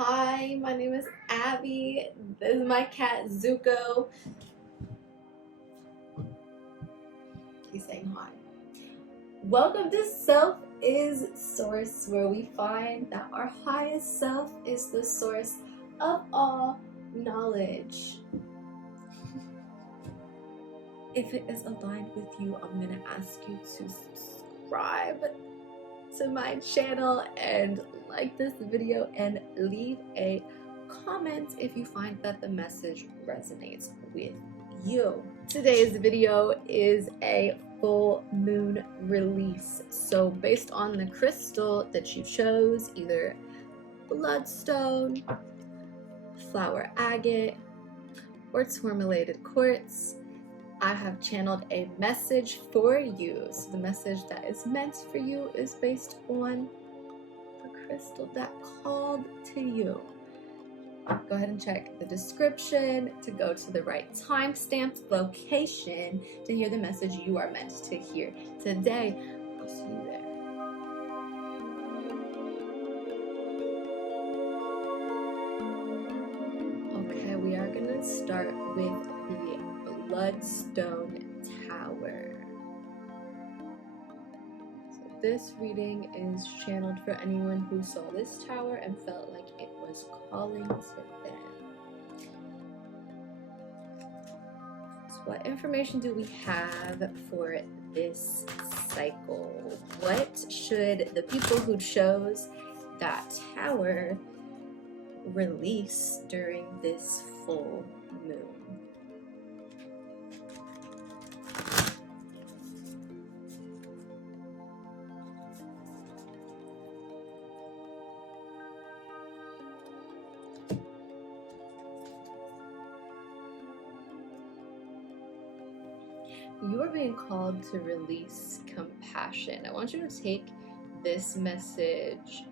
Hi, my name is Abby. This is my cat Zuko. He's saying hi. Welcome to Self is Source, where we find that our highest self is the source of all knowledge. If it is aligned with you, I'm gonna ask you to subscribe to my channel and like this video and leave a comment if you find that the message resonates with you. Today's video is a full moon release. So based on the crystal that you chose, either bloodstone, flower agate, or tourmalated quartz, I have channeled a message for you. So the message that is meant for you is based on the crystal that called to you. Go ahead and check the description to go to the right timestamped location to hear the message you are meant to hear today. I'll see you there. Okay, we are gonna start with the Bloodstone Tower. So this reading is channeled for anyone who saw this tower and felt like it was calling to them. So what information do we have for this cycle? What should the people who chose that tower release during this full moon? You are being called to release compassion. I want you to take this message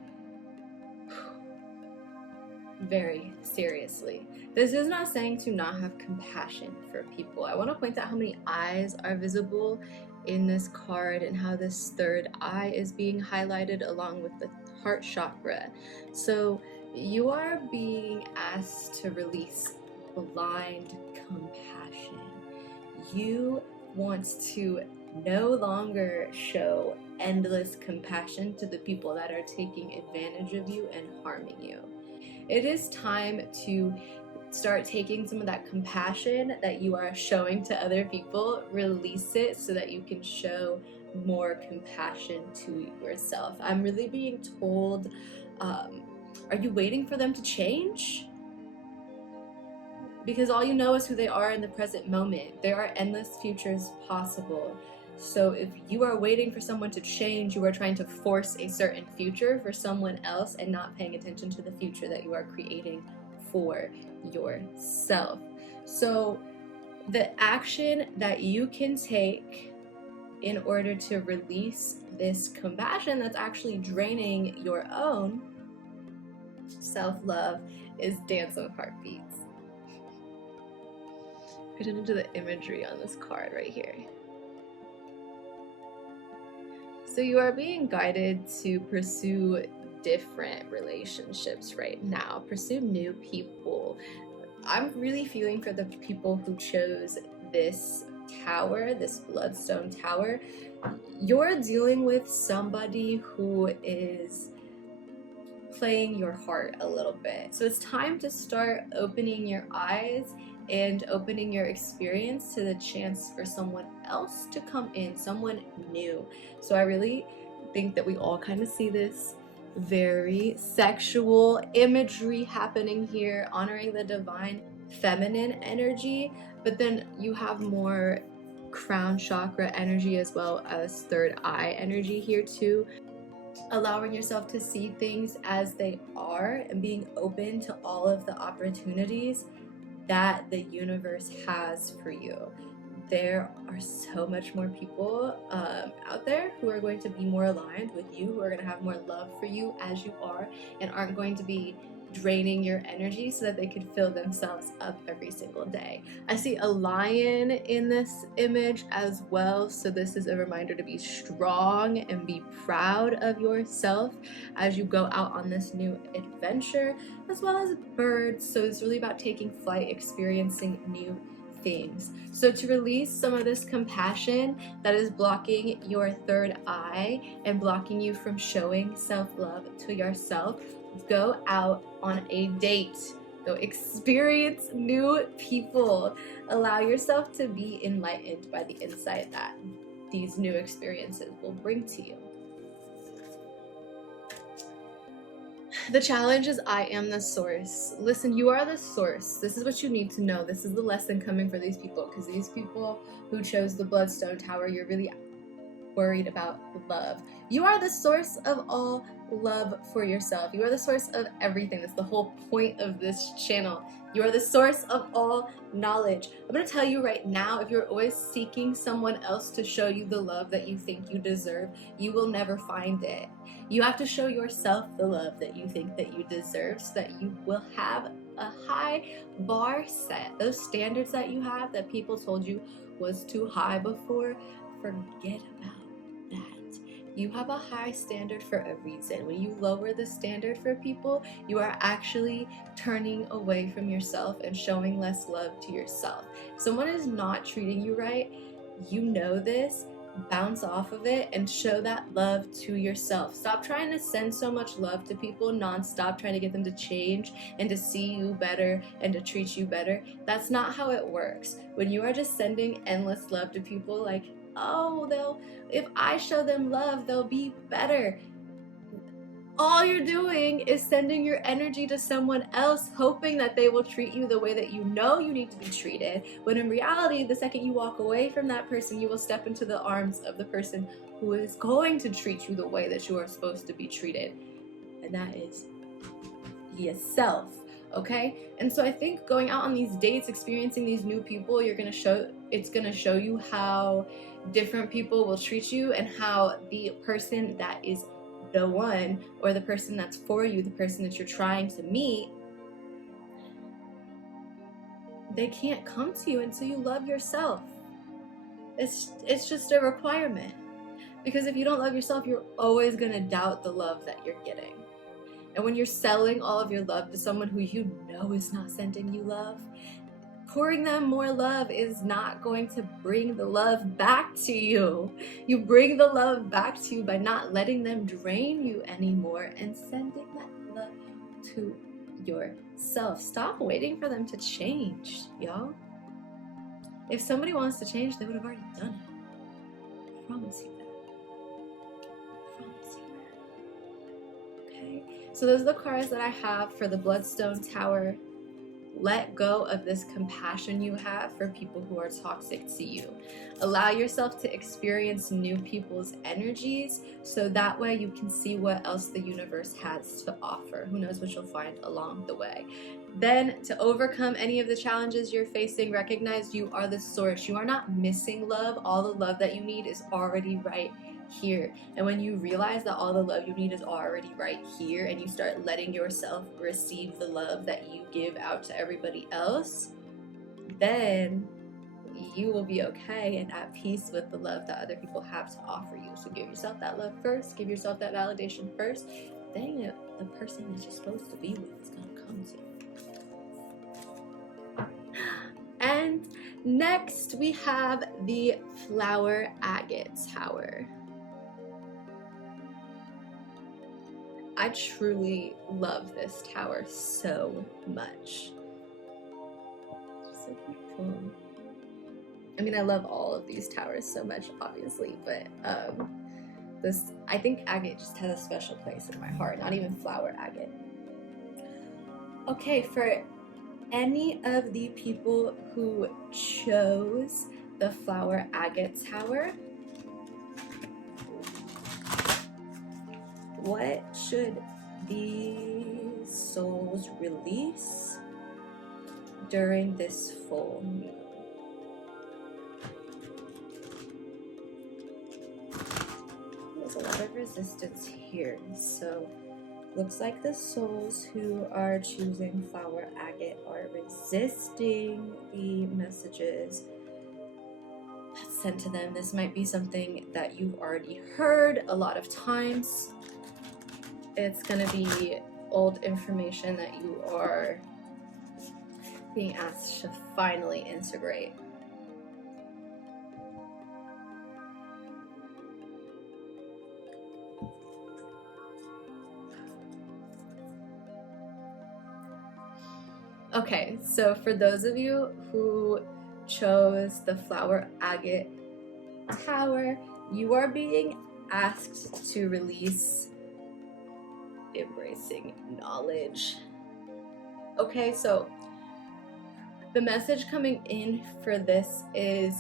very seriously. This is not saying to not have compassion for people. I want to point out how many eyes are visible in this card and how this third eye is being highlighted along with the heart chakra. So you are being asked to release blind compassion. You want to no longer show endless compassion to the people that are taking advantage of you and harming you. It is time to start taking some of that compassion that you are showing to other people, release it so that you can show more compassion to yourself. I'm really being told, are you waiting for them to change? Because all you know is who they are in the present moment. There are endless futures possible. So if you are waiting for someone to change, you are trying to force a certain future for someone else and not paying attention to the future that you are creating for yourself. So the action that you can take in order to release this compassion that's actually draining your own self-love is dance with heartbeats. Pay attention to the imagery on this card right here. So you are being guided to pursue different relationships right now. Pursue new people. I'm really feeling for the people who chose this tower, this bloodstone tower. You're dealing with somebody who is playing your heart a little bit. So it's time to start opening your eyes and opening your experience to the chance for someone else to come in, someone new. So I really think that we all kind of see this very sexual imagery happening here, honoring the divine feminine energy, but then you have more crown chakra energy as well as third eye energy here too. Allowing yourself to see things as they are and being open to all of the opportunities that the universe has for you. There are so much more people out there who are going to be more aligned with you, who are going to have more love for you as you are, and aren't going to be draining your energy so that they could fill themselves up every single day. I see a lion in this image as well, so this is a reminder to be strong and be proud of yourself as you go out on this new adventure, as well as birds. So it's really about taking flight, experiencing new things. So to release some of this compassion that is blocking your third eye and blocking you from showing self-love to yourself, go out on a date. Go experience new people. Allow yourself to be enlightened by the insight that these new experiences will bring to you. The challenge is I am the source. Listen, you are the source. This is what you need to know. This is the lesson coming for these people, because these people who chose the Bloodstone Tower, you're really worried about love. You are the source of all love for yourself. You are the source of everything. That's the whole point of this channel. You are the source of all knowledge. I'm going to tell you right now, if you're always seeking someone else to show you the love that you think you deserve, you will never find it. You have to show yourself the love that you think that you deserve, so that you will have a high bar set. Those standards that you have that people told you was too high before, forget about that. You have a high standard for a reason. When you lower the standard for people, you are actually turning away from yourself and showing less love to yourself. If someone is not treating you right, you know this. Bounce off of it and show that love to yourself. Stop trying to send so much love to people non-stop, trying to get them to change and to see you better and to treat you better. That's not how it works. When you are just sending endless love to people, like, oh, if I show them love, they'll be better. All you're doing is sending your energy to someone else, hoping that they will treat you the way that you know you need to be treated. When in reality, the second you walk away from that person, you will step into the arms of the person who is going to treat you the way that you are supposed to be treated. And that is yourself, okay? And so I think going out on these dates, experiencing these new people, it's gonna show you how different people will treat you, and how the person that is the one, or the person that's for you, the person that you're trying to meet, they can't come to you until you love yourself. It's just a requirement, because if you don't love yourself, you're always gonna doubt the love that you're getting. And when you're selling all of your love to someone who you know is not sending you love, pouring them more love is not going to bring the love back to you. You bring the love back to you by not letting them drain you anymore and sending that love to yourself. Stop waiting for them to change, y'all. If somebody wants to change, they would have already done it. I promise you that. I promise you that. Okay? So those are the cards that I have for the Bloodstone Tower. Let go of this compassion you have for people who are toxic to you. Allow yourself to experience new people's energies, so that way you can see what else the universe has to offer. Who knows what you'll find along the way. Then, to overcome any of the challenges you're facing, recognize you are the source. You are not missing love. All the love that you need is already right here. And when you realize that all the love you need is already right here, and you start letting yourself receive the love that you give out to everybody else, then you will be okay and at peace with the love that other people have to offer you. So give yourself that love first, give yourself that validation first, then the person that you're supposed to be with is going to come to you. And next we have the Flower Agate Tower. I truly love this tower so much. So beautiful. I mean, I love all of these towers so much, obviously, but I think agate just has a special place in my heart, not even flower agate. Okay, for any of the people who chose the Flower Agate Tower, what should these souls release during this full moon? There's a lot of resistance here, so Looks like the souls who are choosing flower agate are resisting the messages that's sent to them. This might be something that you've already heard a lot of times. It's going to be old information that you are being asked to finally integrate. Okay, so for those of you who chose the flower agate tower, you are being asked to release embracing knowledge. Okay, so the message coming in for this is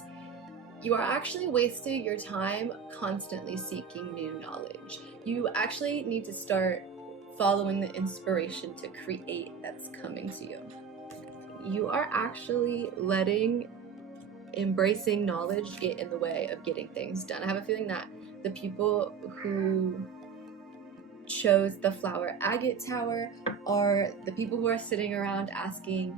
you are actually wasting your time constantly seeking new knowledge. You actually need to start following the inspiration to create that's coming to you. You are actually letting embracing knowledge get in the way of getting things done. I have a feeling that the people who chose the flower agate tower are the people who are sitting around asking,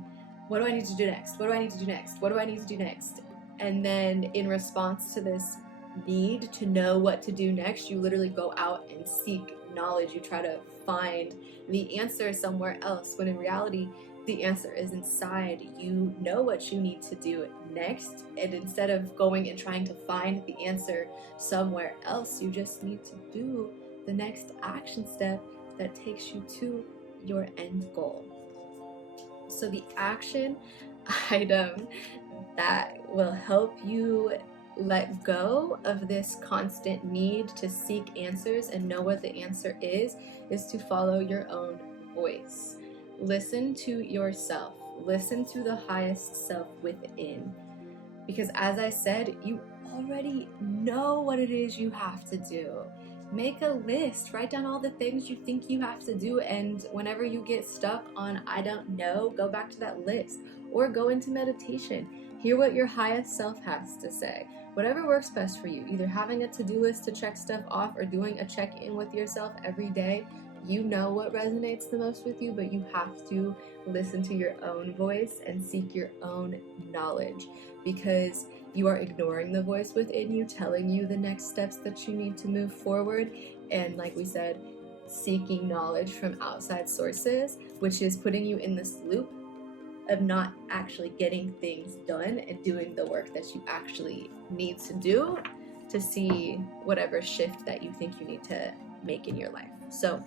what do I need to do next? What do I need to do next? What do I need to do next? And then in response to this need to know what to do next, you literally go out and seek knowledge. You try to find the answer somewhere else, when in reality, the answer is inside. You know what you need to do next, and instead of going and trying to find the answer somewhere else, you just need to do the next action step that takes you to your end goal. So the action item that will help you let go of this constant need to seek answers and know what the answer is to follow your own voice. Listen to yourself. Listen to the highest self within. Because as I said, you already know what it is you have to do. Make a list, write down all the things you think you have to do, and whenever you get stuck on I don't know, go back to that list or go into meditation. Hear what your highest self has to say. Whatever works best for you, either having a to-do list to check stuff off or doing a check-in with yourself every day. You know what resonates the most with you, but you have to listen to your own voice and seek your own knowledge, because you are ignoring the voice within you telling you the next steps that you need to move forward. And like we said, seeking knowledge from outside sources, which is putting you in this loop of not actually getting things done and doing the work that you actually need to do to see whatever shift that you think you need to make in your life. So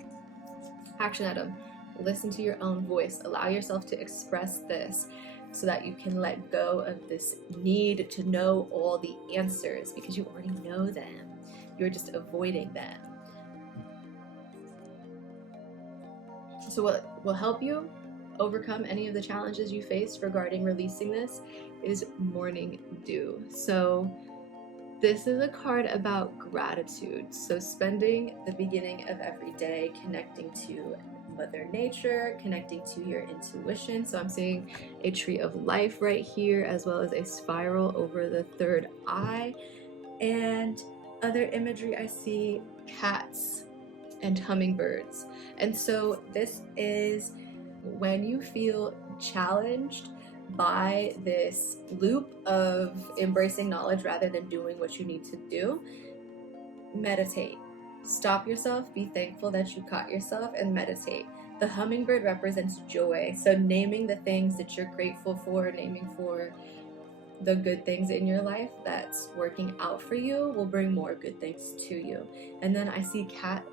action item, listen to your own voice. Allow yourself to express this so that you can let go of this need to know all the answers, because you already know them. You're just avoiding them. So what will help you overcome any of the challenges you faced regarding releasing this is morning dew. So this is a card about gratitude. So spending the beginning of every day connecting to Mother Nature, connecting to your intuition. So I'm seeing a tree of life right here, as well as a spiral over the third eye. And other imagery, I see cats and hummingbirds. And so this is when you feel challenged by this loop of embracing knowledge rather than doing what you need to do, meditate. Stop yourself, be thankful that you caught yourself, and meditate. The hummingbird represents joy. So naming the things that you're grateful for, naming for the good things in your life that's working out for you will bring more good things to you. And then I see cat,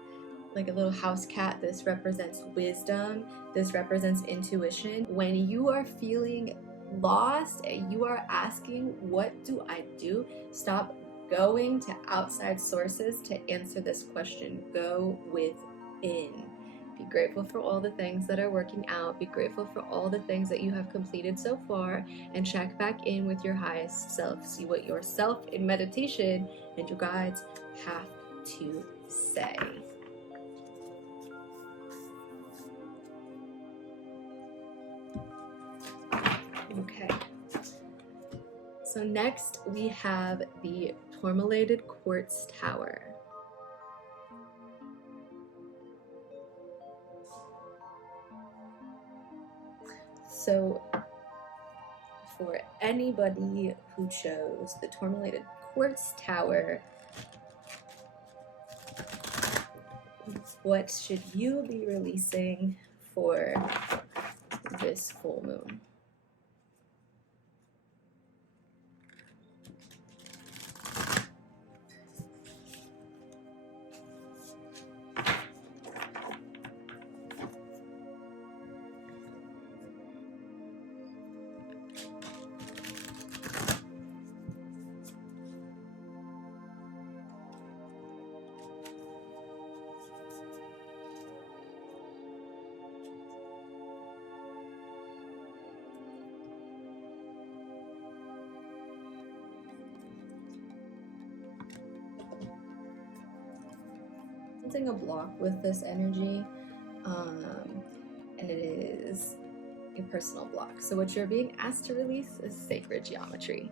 like a little house cat. This represents wisdom. This represents intuition. When you are feeling lost and you are asking, what do I do? Stop going to outside sources to answer this question. Go within. Be grateful for all the things that are working out. Be grateful for all the things that you have completed so far, and check back in with your highest self. See what yourself in meditation and your guides have to say. Okay. So next we have the tourmalated quartz tower. So for anybody who chose the tourmalated quartz tower, what should you be releasing for this full moon? A block with this energy, and it is a personal block. So what you're being asked to release is sacred geometry.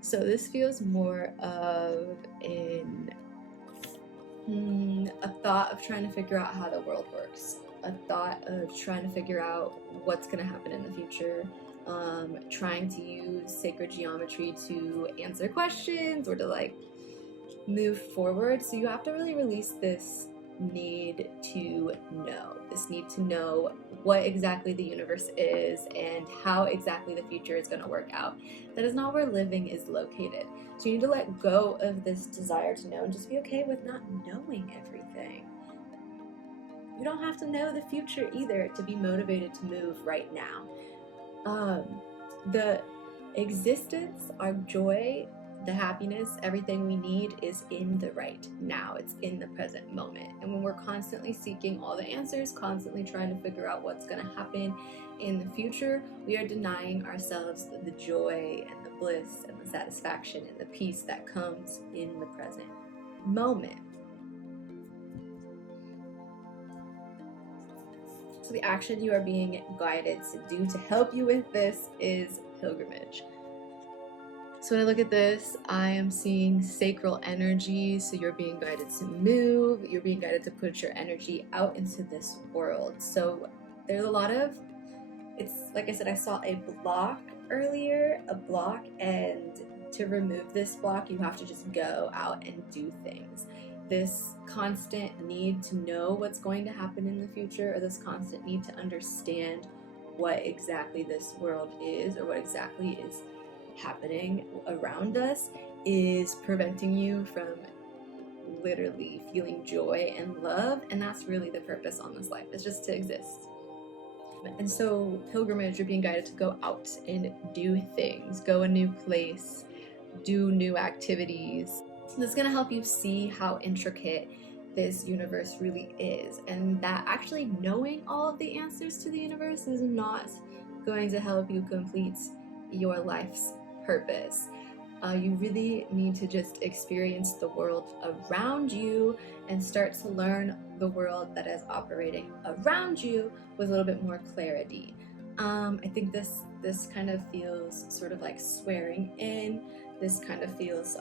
So this feels more of a thought of trying to figure out how the world works, a thought of trying to figure out what's going to happen in the future, trying to use sacred geometry to answer questions or to like move forward. So you have to really release this need to know what exactly the universe is and how exactly the future is going to work out. That is not where living is located. So you need to let go of this desire to know and just be okay with not knowing everything. You don't have to know the future either to be motivated to move right now. The existence, our joy, the happiness, everything we need is in the right now. It's in the present moment. And when we're constantly seeking all the answers, constantly trying to figure out what's going to happen in the future, we are denying ourselves the joy and the bliss and the satisfaction and the peace that comes in the present moment. So the action you are being guided to do to help you with this is pilgrimage. So when I look at this, I am seeing sacral energy. So you're being guided to move, you're being guided to put your energy out into this world. So there's a lot of, it's like I said, I saw a block earlier, and to remove this block, you have to just go out and do things. This constant need to know what's going to happen in the future, or this constant need to understand what exactly this world is, or what exactly is happening around us, is preventing you from literally feeling joy and love. And that's really the purpose on this life, is just to exist. And so pilgrimage, you're being guided to go out and do things, go a new place, do new activities. This is going to help you see how intricate this universe really is, and that actually knowing all of the answers to the universe is not going to help you complete your life's purpose. You really need to just experience the world around you and start to learn the world that is operating around you with a little bit more clarity. I think this kind of feels sort of like swearing in. This kind of feels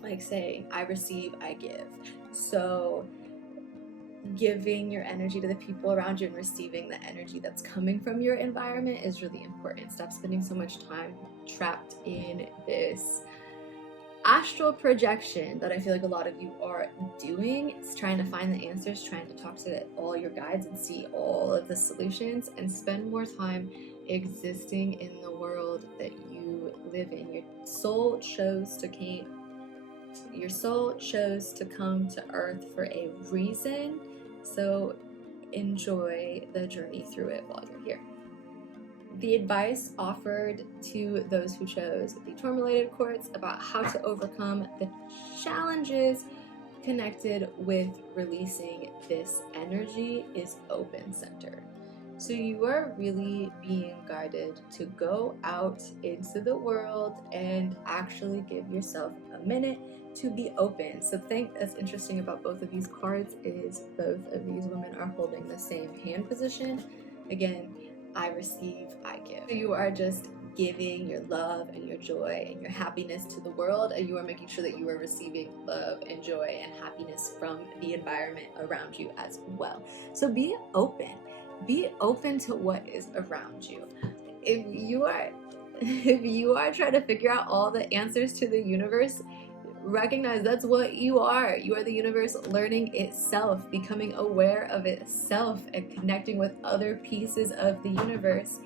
like saying, I receive, I give. So giving your energy to the people around you and receiving the energy that's coming from your environment is really important. Stop spending so much time trapped in this astral projection that I feel like a lot of you are doing. It's trying to find the answers, trying to talk to all your guides and see all of the solutions, and spend more time existing in the world that you live in. Your soul chose to come to Earth for a reason, so enjoy the journey through it while you're here. The advice offered to those who chose the tourmalated quartz about how to overcome the challenges connected with releasing this energy is open center. So you are really being guided to go out into the world and actually give yourself a minute to be open. So the thing that's interesting about both of these cards is both of these women are holding the same hand position. Again, I receive, I give. You are just giving your love and your joy and your happiness to the world, and you are making sure that you are receiving love and joy and happiness from the environment around you as well. So be open. Be open to what is around you. If you are trying to figure out all the answers to the universe, recognize that's what you are. You are the universe learning itself, becoming aware of itself, and connecting with other pieces of the universe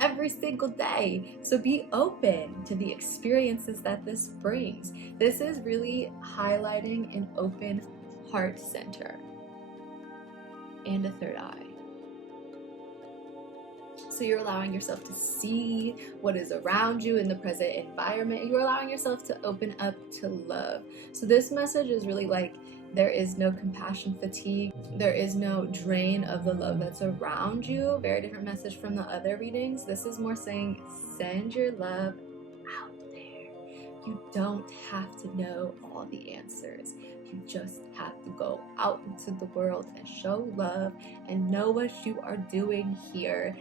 every single day. So be open to the experiences that this brings. This is really highlighting an open heart center and a third eye. So you're allowing yourself to see what is around you in the present environment. You're allowing yourself to open up to love. So this message is really like, there is no compassion fatigue. There is no drain of the love that's around you. Very different message from the other readings. This is more saying, send your love out there. You don't have to know all the answers. You just have to go out into the world and show love and know what you are doing here.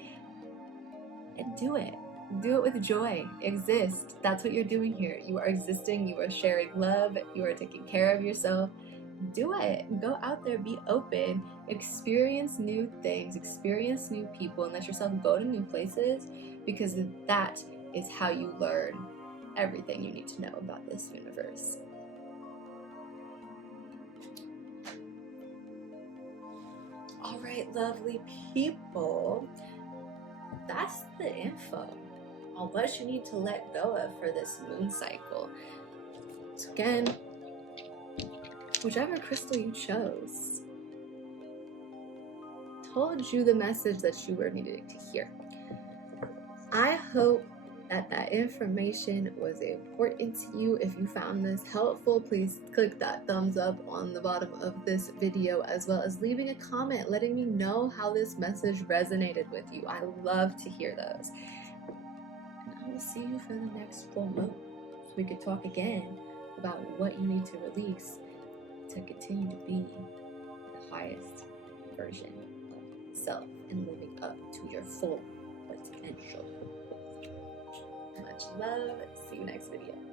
And do it. Do it with joy. Exist. That's what you're doing here. You are existing. You are sharing love. You are taking care of yourself. Do it. Go out there. Be open. Experience new things. Experience new people. And let yourself go to new places, because that is how you learn everything you need to know about this universe. All right, lovely people. That's the info on what you need to let go of for this moon cycle. So again, whichever crystal you chose told you the message that you were needing to hear. I hope that information was important to you. If you found this helpful, please click that thumbs up on the bottom of this video, as well as leaving a comment letting me know how this message resonated with you. I love to hear those. And I will see you for the next full moon, so we could talk again about what you need to release to continue to be the highest version of self and living up to your full potential. Much love. See you next video.